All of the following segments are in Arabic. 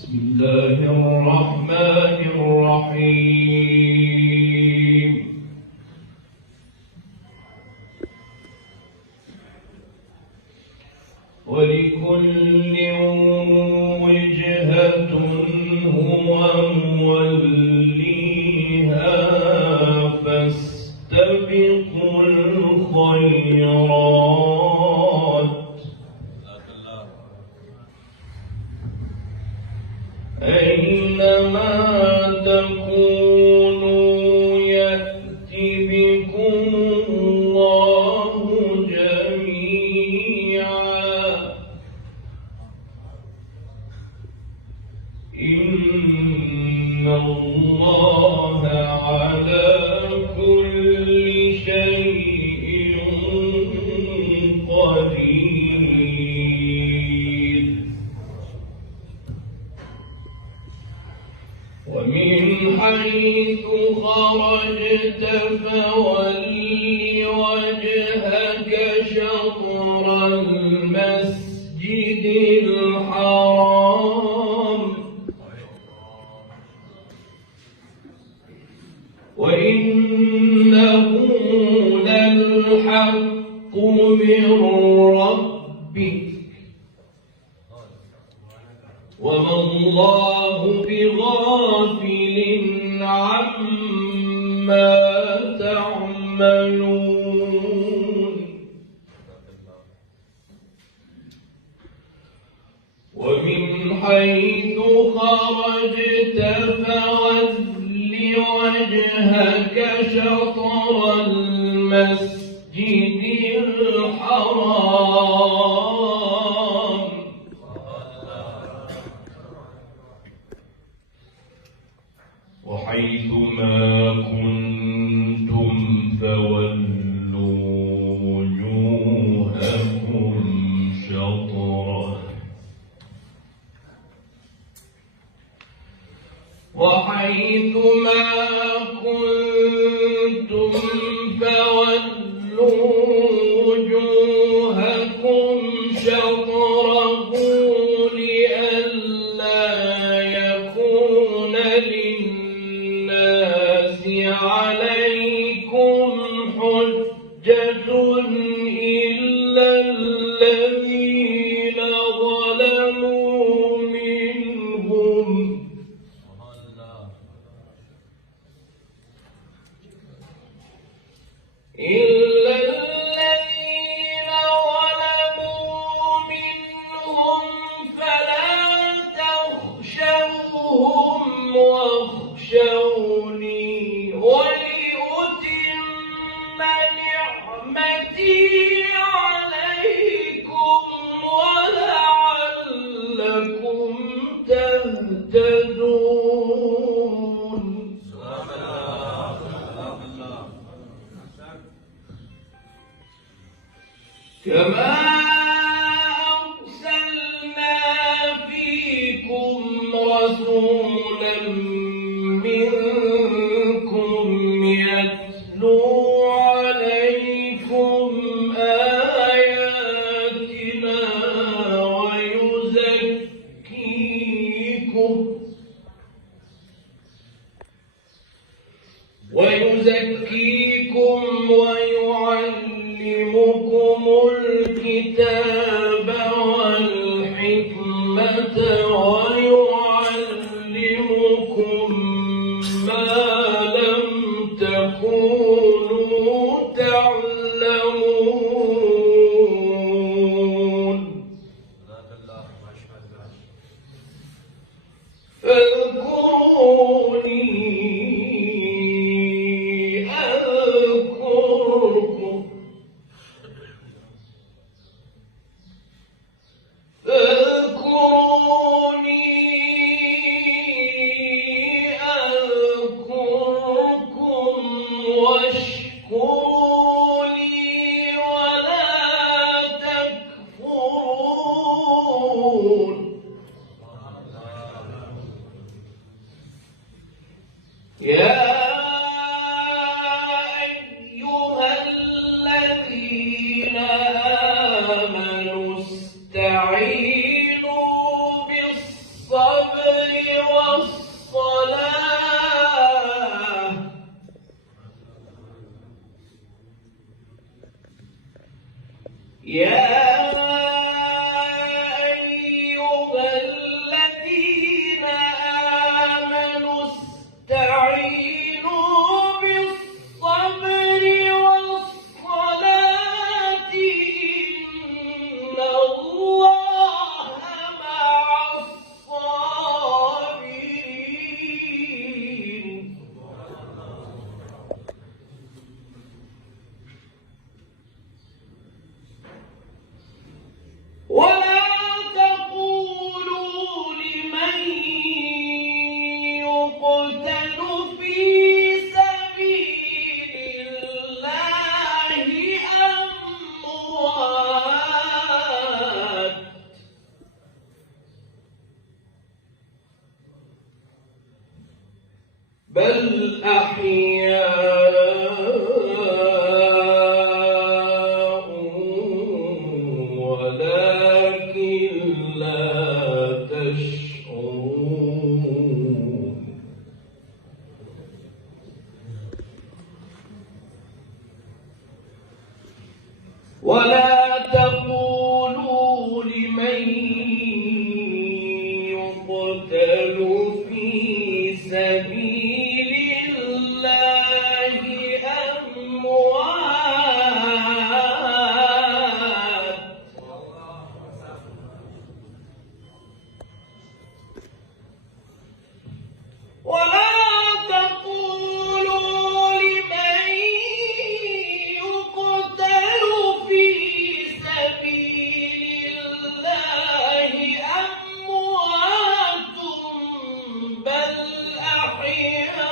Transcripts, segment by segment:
بسم الله الرحمن الرحيم. ولكل وجهة هو موليها فاستبقوا الخيرات أينما تكونوا يأت بكم الله جميعا إن الله على كل شيء قدير. ومن حيث خرجت فول وجهك شطر المسجد الحرام وإنه للحق من ربك وما الله بغافل عما تعملون. ومن حيث خرجت فول وجهك شطر المسجد الحرام وحيث ما كنتم فولوا وجوهكم شطره وحيث ما كنتم فولوا وجوهكم شطره لئلا يكون للناس عليكم حجة إلا الذين ظلموا منهم فلا تخشوهم واخشوني ولأتم نعمتي عليكم ولعلكم تهتدون. كما أرسلنا فيكم رسولا منكم يتلو عليكم آياتنا ويزكيكم ويعلمكم الكتاب والحكمة ويعلمكم ما لم تكونوا تعلمون. فاذكروني أذكركم واشكروا لي ولا تكفرون. بل أحياء ولكن لا تشعرون ولا تقولوا لمن يقتل في سبيل الله أموات ولا تقولوا لمن يقتل في سبيل الله أموات بل أحياء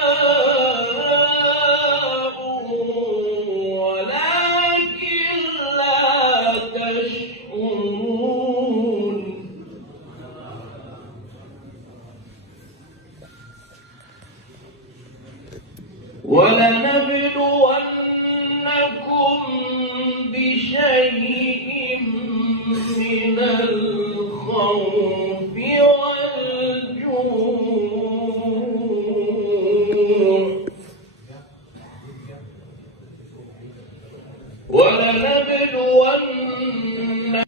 ولكن لا تشعرون ولنبلونكم بشيء من الخوف